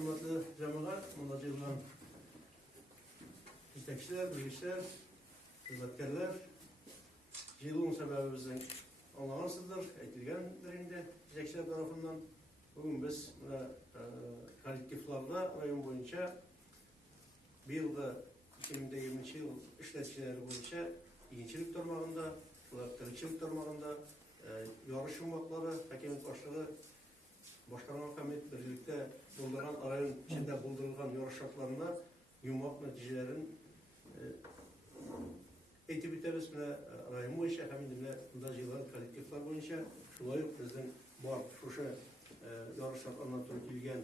Hürmetli cemaat, münacirlan yetekçiler, bilgiçler, hizmetkarlar, yılın sebebimizin anlamasıdır, etilgendir indi yetekçiler tarafından. Bugün biz kolektiflarda rayon boyunca bir yılda 2020 yıl işleticileri boyunca ikincilik tarmağında, kırıkçılık tarmağında yarışılmakları, hakemin başlığı Başkanı Makamet birlikte bulduran arayın içinde buldurulgan yarış şartlarına yumak neticelerin etibitemiz bile arayın boyunca hemen de bundacıların kolektifler boyunca şulay yok bizden var şuşa yarış şartlarından türkilgen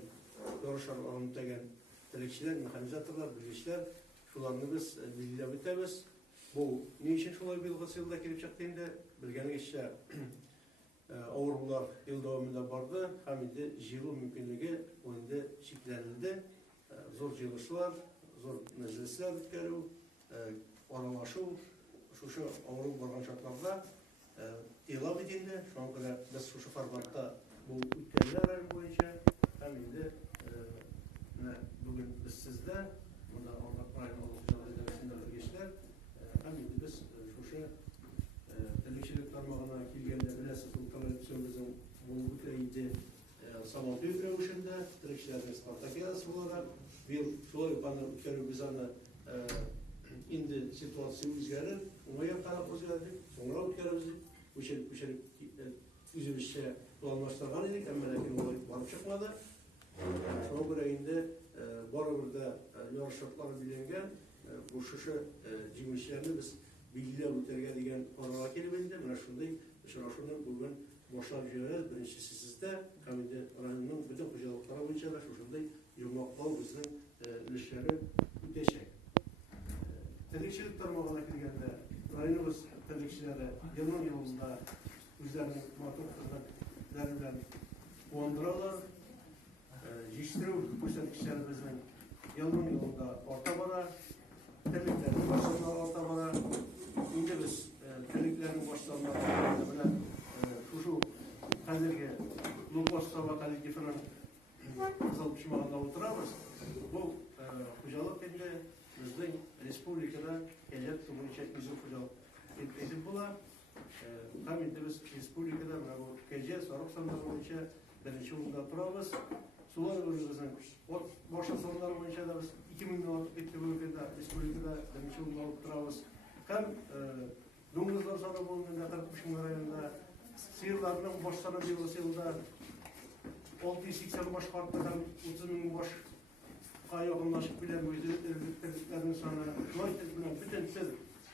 yarış şartlarını tegen dilekçiler, mekanizatörler, bilgiçler şularını biz bilgiyle bitemiz. Bu ne için şulay bilgisi yılda kelip çıktığında bilgeni geçti. Avrular yıl devamında vardı. Hem de yılı mümkünlüğü önünde şekillenildi. Zor yılışlar, zor meclisler bitkeri, aralaşu, şu Avrupa vargan şartlarda devam edildi. Şu an kadar biz şu formatta bu ülkeler boyunca hem de bugün biz sizde, bunda anlatmayın olacağını demesinden geçtiler. Hem de biz şu Televizyon tarmağına kilgende bilesiz televizyonumuzun bu ülkeydi sabah büyük rövüşünde direkçilerden Spartakiyas olarak bir şöyle yapanlar ülkeleri biz anla indi situasyon üzgerir ona taraf özgerdik sonra ülkelerimizi bu şey üzülüşe dolanmışlardan idik ama lakin o varıp çıkmadı sonra buraya indi var burada yarış şartları bilingen bu şuşu cimişlerini biz bilgiler öterge degen konuğa kelibeldi. Mana şunday, şundan bugün boşlar jüreriz. Birincisi sizde, kamide rayonun bütün hocalıkları boyunca da şunday yurmaklar bizden ilişkileri öteşek. Telikçilik tarmağına kelgende rayonumuz telikçilere yılın yılında üzerine matuf hizmetleri bilen uandırarlar. Yiştiriyor bu telikçilerimizin yılın yılında orta bana teliklerin başlarına orta bana İnce biz teliklerin başlarına şu hazırki Lukosova telikifinin kızıl pişmanında oturamız. Bu hocalık edildi. Bizden Respublika'da gelecek boyunca bizim hocalık edip bula. Tam biz Respublika'da bu gece sorup sonları boyunca birinci yılında duramız. Sular bölümümüzün boşa sonları boyunca da biz 2000 yıllık bitti bölgede Respublika'da birinci yılında oturamız. Hem Dumluzlar sonra bulunduğunda Kırkmışın rayonunda sıyırlarının boşlarına bir yılda 680 boş farklıdan 30.000 boş ayağınlaşıp bilen bu yüzdeliklerinin sonra bütün siz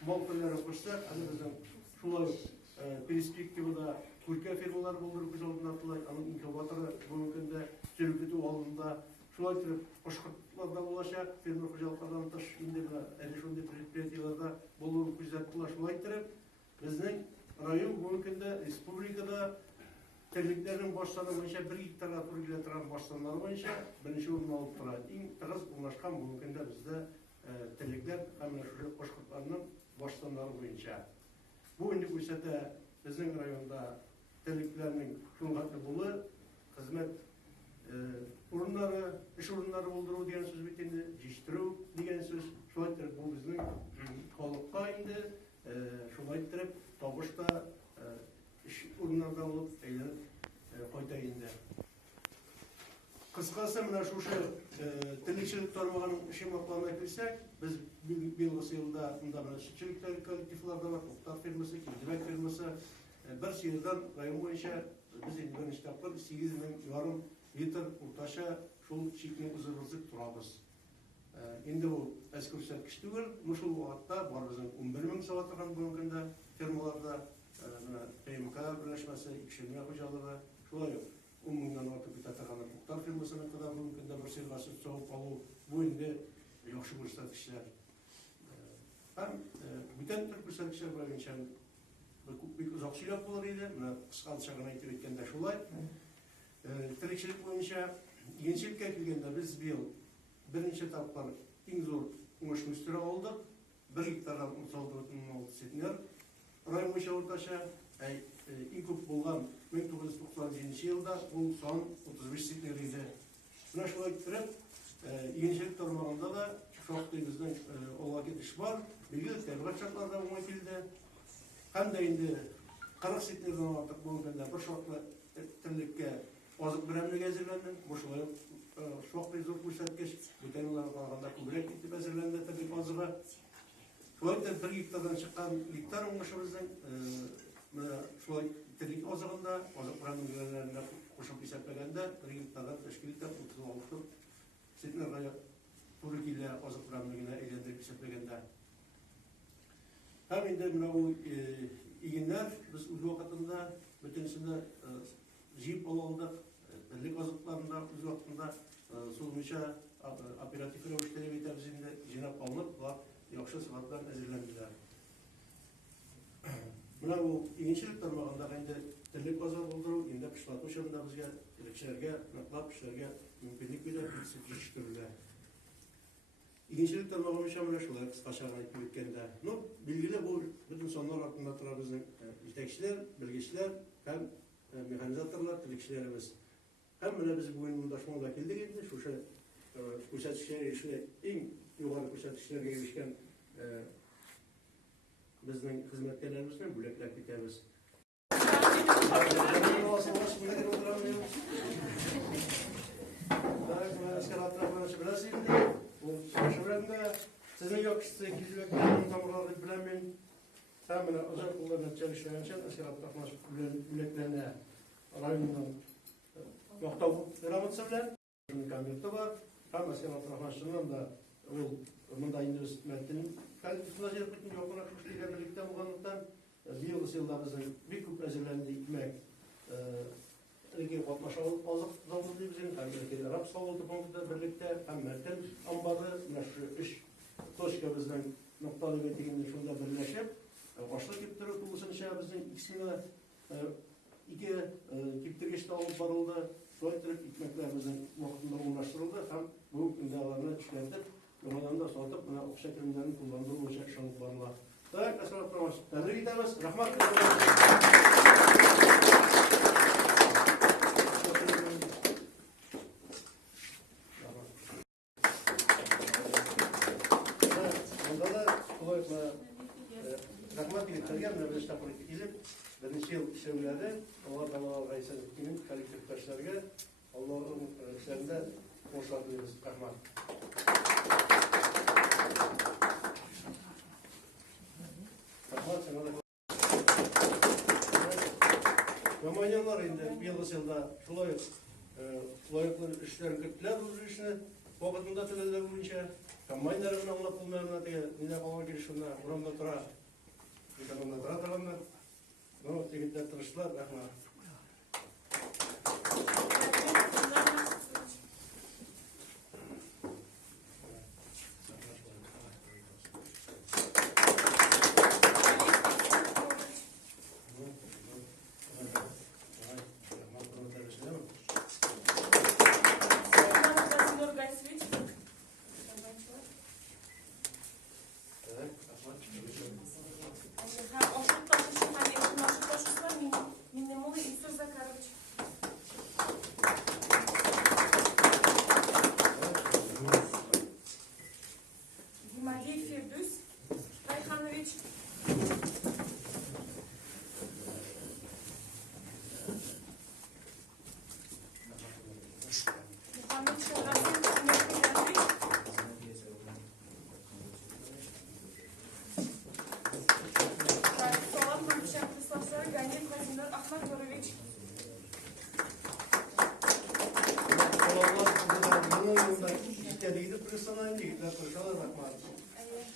malkölleri koşsak bizim şulay perspektivada ülke firmalar buldurup biz olduğundan dolayı onun inkubatörü bugünkünde sürüklütü olduğunda şulay türüp boşluklarda ulaşacak firma hocalıklardan taş indi erişimde predpriyatiyalarda bulunup güzellikler şulay türüp bizden rayon bugünkünde Respublika'da terliklerin başlarına boyunca bir hektarga turgile turan başlarına boyunca birinci orun alıp turadi. En tığız ulaşkan bugünkünde bizde terlikler hemen şu boşluklarının başlarına boyunca. Bu indi güçete bizim rayonda terliklerinin kılgatı bulu hizmet urunları, iş urunları buldurup diyen söz bittiğinde jiştiru diyen söz şulaytırıp bu bizim kalıpta indi şulaytırıp tabuşta iş urunlarda olup eğlenip koyta indi. Kıskası mına şu telikçilik tarmağının işin maklarına girsek biz bir yılda işçilik kolektiflerde var, muhtar firması, kildimek firması bir yıldan rayon boyunca biz indiğin iştaplar 8.000 litr ortaşa şol çekmek üzerimizdeki turabız. Şimdi bu eski yükseltişti var. Muşul vakitte var bizim 11.000 savatlıkan bölümünde firmalarda PMK birleşmesi, ikişirme hocalığı şolay yok. 10.000'den artık bir tatakana muhtar firmasının kadar bölümünde bir sırası soğuk alı bu indi yakşı yükseltişler. Hem bütün Türk yükseltişler boyunca bir uzak süylep bularıydı. Kıskalı çağına itip etkende şolay. Telikçilik boyunca yeniçilikке kelgende biz bir yıl birinci etaplar en zor uğraş müstüre olduk. 1 hektardan 36,6 setiner. Rayon boyunca ortaşa en köp bulgan 1997 yılda bu son 35 setiner idi. Buna şuna getirip, ilginçlik durumunda da çok da bizden ola gidiş var. Bilgilikler kaçaklarda bu vakilde. Hem de indi 40 sitlerden artık bu ülkede bir şokla ettirlikle azık biremlik ezirlendi. Bu şolay çok bir zor kuşatkeş. Bütün yıllar kalganda kubrek gitti bezirlendi tabii azığa. Şolay da bir gittardan çıkan gittar olmuşumuzdan şolay ettirlik azığında azık biremliklerine kuşup hesaplegende bir gittardan teşkilikte 36 sitlerden Turkiyle azık biremlikine eğlendirip hesaplegende. Hem indi bu İginler, biz uz vakitinde bütünsünde jip olaldık, birlik azıklarında uz vaktinde sulmuşa operatif rövüşleri bitabizinde jinap alınıp ve yakşı sıfatlar ezirlendiler. Buna bu ilginçlik tarmağında kendi birlik azık oldurup, indi pişlatı uçarında bizge, elekçilerge, naklap işlerge mümkünlük bile yetiştirirler. İlginçlik tarmağını şamına şolay kıskaça ayıp büyükkende. Bilgili bu bütün sonlar hakkında tura bizim yetekçiler, bilgiçiler, hem mekanizatörler, tilikçilerimiz. Hem bile biz bugün mundaşma vakilde geldi. Şu şey, kuşatışlar erişine, en yukarı kuşatışlarga erişken bizden hizmetkarlarımızdan bülekler bitemiz. Asker hatırlamanı bilasın diye. Şurada sizin yok işte gizli tamamladık bilemeyin. Hemen özel kullanılan çalışmayan için asker hatırlamanı bileklerine rayonundan nokta veramatsa bile kamyonda var. Hem asker hatırlamanından da bunda investimentin kalitesine bütün yokuna kuşlayla birlikte bulunmaktan bir yılda bizim bir kup ezirlendi gitmek Ege Batmaş azık zavuzlu bizim hem Arap Savudu Bank'da birlikte hem Mertel ambarı şu iş toşka bizden noktalı üretiminde şunda birleşip başlık kiptiri kuruluşun bizim ikisine iki kiptirgeçte alıp varıldı. Soyuturup gitmeklerimizin vaktinde ulaştırıldı. Hem bu imzalarına işlendik. Onlardan da satıp buna okşa terimlerini kullandığı olacak şanlıklarla. Dayak Esra Tramaz. Tebrik ederiz. Rahmat. Onda da kolaylıkla rahmat birliklerge Münevveş'te politik izip birinci yıl işlemlerde Allah Teala Reis'in kolektif taşlarga Allah'ın işlerinde hoşlandığımız rahmat. Rahmat sana da. Romanyalar indi bir yılda şulayıklı işlerin kırklar bu işini vakitinde tüleler boyunca Kamaylarımın anlatılmayanlar diye nine kova girişinde buramda tura yıkanımda tura talanlar. No, tegitler tırıştılar, rahmat.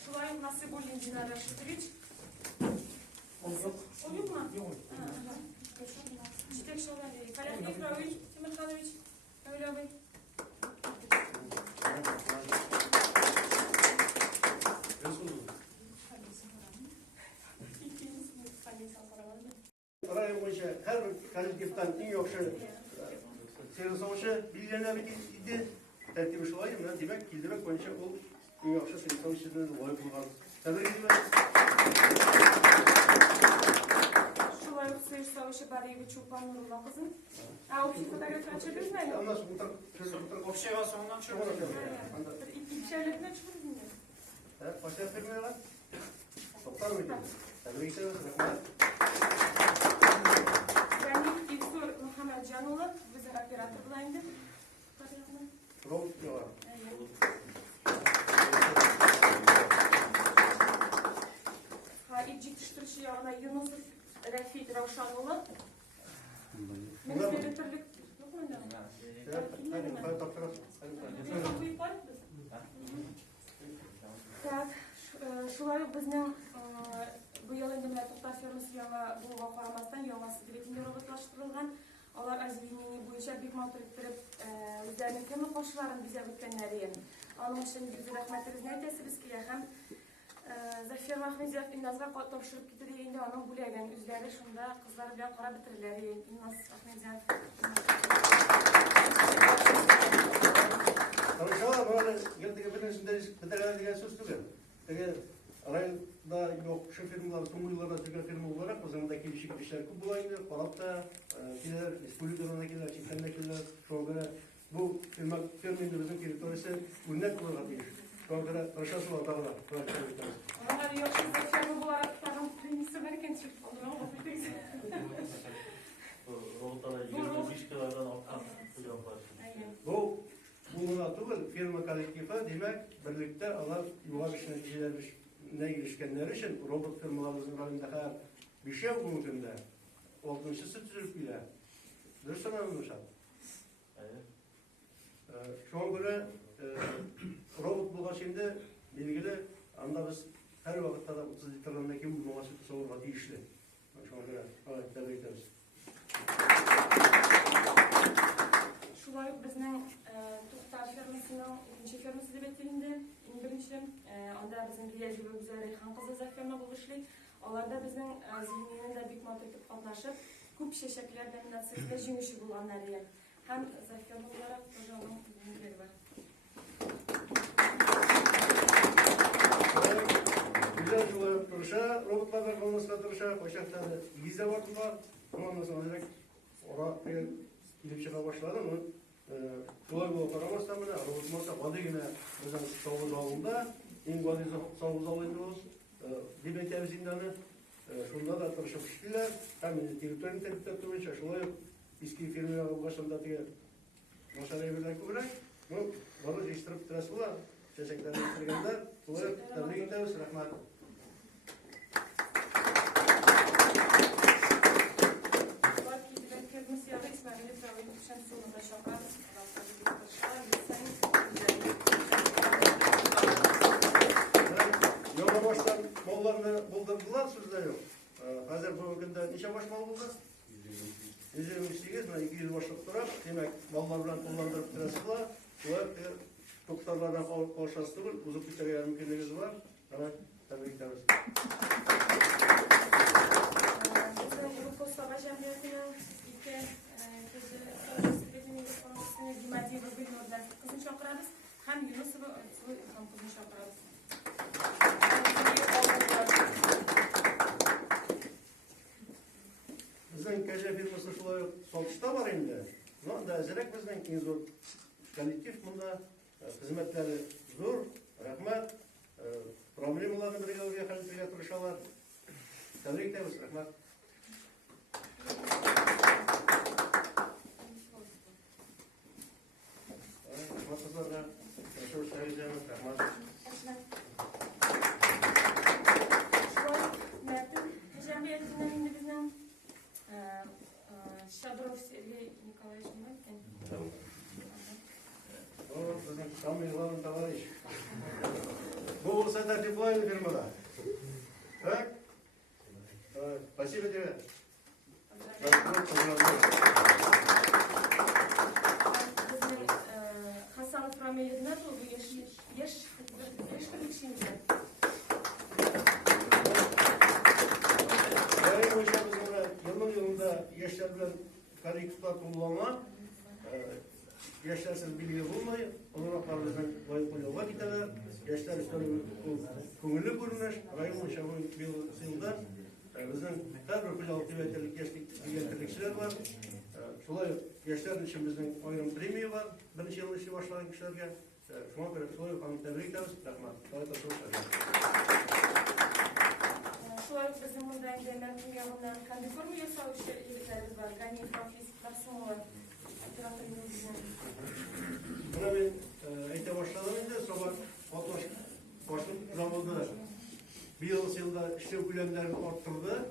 Şulay Nasibulin Dinar Raşitoviç. Oluyor mu? Yok. Çitek Şalali. Kalahnik Raviç, Timur Khanoviç. Öyle Bey. Araya boyunca her kolektiften en yoksa senin sonuçta bilgilerine bir idi. Tertibi şulayım ben demek ki demek boyunca o en yoksa senin sonuçta oy kullan. Tebrik ederim. Şolay Seyir Savaşı Bariyevi Çoban Nurullah kızım. Okey fotoğrafı açabiliriz mi? Ondan sonra şöyle Okşayva sonundan çıkıyor. İlk şeylerden çıkıyoruz mu? Başka firmaya var. Toplar mıydı? Tebrik ederiz. Ben İlsur Muhammed Canoğlu, bizim operatör bulaydı. Robot var. İlk yetiştirişi yağına Yunus Refik Ravşanoğlu. Bunlar mı? Menüsleri yok mu? Hadi toplar. Так, шулай безнең бу ел инде менә Туктар фермасы яңа булуга карамастан яңасы бюллетенье роботлаштырылган. Алар объявление буенча бик матур иттереп үзләренең ферма кошуларын бизәп үткәннәр иде. Аның өчен бик зур рәхмәтебезне әйтәбез сезгә һәм Зафир Махмедов Илназга тапшырып китте инде аның бүләген үзләре шунда кызлар белән карап бетерделәр. Илназ Ахмедзянов. Konuşmalar böyle geldiği birisinde bedeler diye söz tutuyor. Eğer arayında yok şu firmalar, tüm yıllarda Türkiye firma olarak o zaman da gelişik işler kubulaydı. Parapta, kiler, İspanyol'dakiler, Çin'dekiler, şu anda bu firmanın bizim teritorisi ünlü olarak değil. Şu anda karşısı var dağlar. Onlar yok şu firma olarak tamam birincisi verirken çıktı. Onu Robotlara 25 kilodan alttan hocam var. Bu bunun atığı firma kolektifi demek birlikte alan yuva neticelerine ilişkenler için robot firmalarımızın halinde her bir şey mümkün de. Olduğunca sütürüp bile. Dürsen anlaşalım. Şu an göre robot bulga şimdi bilgili anda biz her vakitte de 30 litrelerdeki bu muhabbeti savurma değişti. Şu an göre evet tebrik ederiz. Şulay bizning To'xtar fermasının ikinci ferması deb aytildi. Birinchi onda bizning Riyaji va Guzar Rayhon qizi zaferma bo'lishli. Ularda bizning zihniyatda bek matur etib qatnashib, ko'p shashaklar nominatsiyasida jing'ishi bo'lganlar edi. Ham zaferma olarak hocamın bugünleri var. Güzel şulay duruşa, robotlarla konusunda duruşa, koşakları gizle vardılar. Ondan sonra direkt oraya gidip çıka başladı mı? Şulay bu karamazsa mı ne? Robotlarsa vadı yine bizim savuz alında, en vadı savuz alında olsun. Dibet evzindanı şunda da tırışıp iştiler. Hem direktörün tepkide durunca şulay eski firmaya başında diye başarıya birden kıvırak. Bu vadı değiştirip tırası var. Çeşeklerini getirgenler. Şulay tebrik ederiz. Rahmet. Yola baştan mallarını buldurdular, sözde yok. Hazır bu günde neçe baş mal buldu? 128 mi? 200 başlık durar. Demek mallarla kullandırıp tırasılar. Bu doktorlardan konuşasıdır. Uzun bir kere mümkünlüğümüz var. Evet, tebrik ederiz. Bizim bu Postava Cemiyeti'nin ilk sekreterinin konusunu Dimadiye ve Gülnur'dan kızını çakırarız. Hem Yunus'u hem kızını çakırarız. Bizden KC firması şulay sonuçta var indi. Ama da ezerek bizden en zor kolektif bunda hizmetleri zor, rahmet, problemalarını bir yolga halletmeye çalışıyorlar. Tebrik ederiz, rahmet. Masaslarda çalışıyoruz, seveceğimiz rahmet. Cemiyeti'nin de bizim Şadrov Sergey Nikolaevич'in var. O bizim tam yılların tavayı iş. Bu olsa da diplomaylı firmada. Tak? Evet, спасибо тебе. Bizim Hasanov Rameyev'den oldu yaş kırık şimdi. Yarın hocamızın yılında yaşlarla karikatlar kullanma, yaşlarsız bilgi bulmayı, olarak bizden koyuyorlar giderler. Yaşlar üstüne köngülü görünür. Rayın hocamın bir yılda Bizning har bir xo'jalik yetakchilik yetakchilar var. Şulay gençler için bizning ayrim premiya var. Birinchi yil ishga boshlagan kishilarga shunga ko'ra Şulay xonimni tabrik etamiz. Rahmat. Şulay bizim bundan gelen yanından kandidatlar yasavuşu yigitlerimiz var. Gani Profis Maksimova. Buna ben ayta başladım endi. Sabah 60 başlık zamanında bir yılda işlev gülenlerini arttırdı.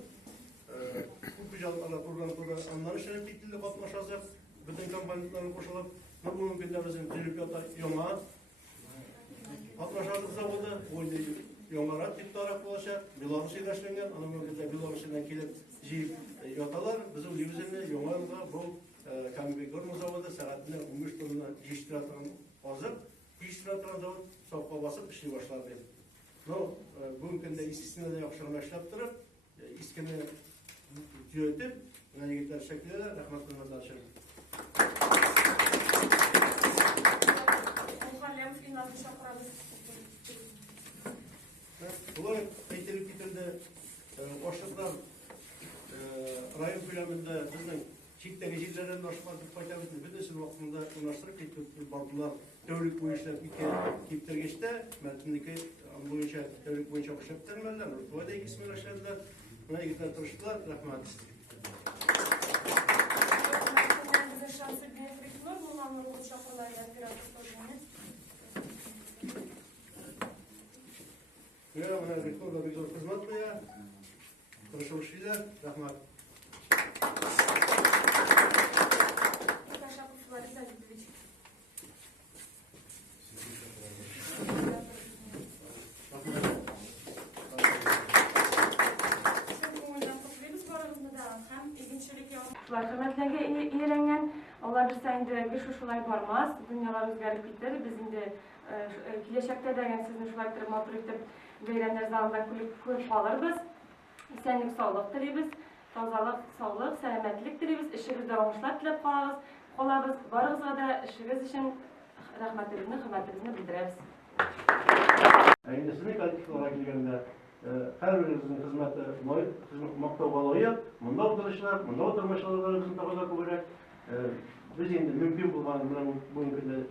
Bu gücallarla programda anlaşılan şekilde katlaşacak. Bütün kampanyalarını koşalıp bunun günlerimizin Türkiye'de yoma katlaşacak zamanında oyunu yomarat tiptarak olacak. Belarus'a yaşlangan, anamızda Belarus'tan gelip jip yatalar. Bizim ülkemizde yomarda bu Kamibekor zamanında saatine 15 tonla iştiratran hazır. İştiratran zavod sokka basıp işi başladı. Bugün de iskisine de yakışırma işleptirip, iskini düzeltip, yigitler şekilde rahmetlerine açarım. Bunlar eğitim bitirdi. Oşluklar rayın planında bizden çiftleri cillerden başladık paytavitini bilirsin vaktinde ulaştırıp eğitim bardılar. Tevlik bu işler kiptir geçti. Mertindeki boyunca tevlik boyunca başlayıp termeller. Bu da ikisini aşağıda buna gittiler tanıştılar. Rahmet. Bize şansı bir var. Bunlar oldu şapkalar yapıyor. Ya bana rektorda bir zor hizmet mi ya? Konuşuluşuyla rahmet. Hürmetlerge iyilengen, onlar bir sayında bir şuşulay barmaz, dünyalar özgürlük bitleri, bizim de kileşekte degen sizin şulaytırı motor etip beyrenler zamanında kulüp alırız. İsenlik, sağlık dileriz, tozalık, sağlık, selametlik dileriz, işinizde olmuşlar dilep kalırız, kolabız, varızga da işiniz için rahmetlerinizi, hürmetlerinizi bildiririz. Endi sizin kolektif olarak gelgende her birinizin hizmeti maktabı layık, bunda oturuşlar, bunda oturmaşlarımızın taqaza koyacak. Biz endi mümkün bulgan bugünkü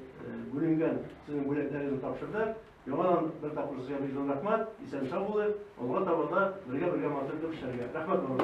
bölüngen sizin böleklerinizin tapşırdık. Yoğanan bir tapşırısıga bizden rahmat, isen sağ olun. Olga tabada birge matırdık işlerge. Rahmat olun.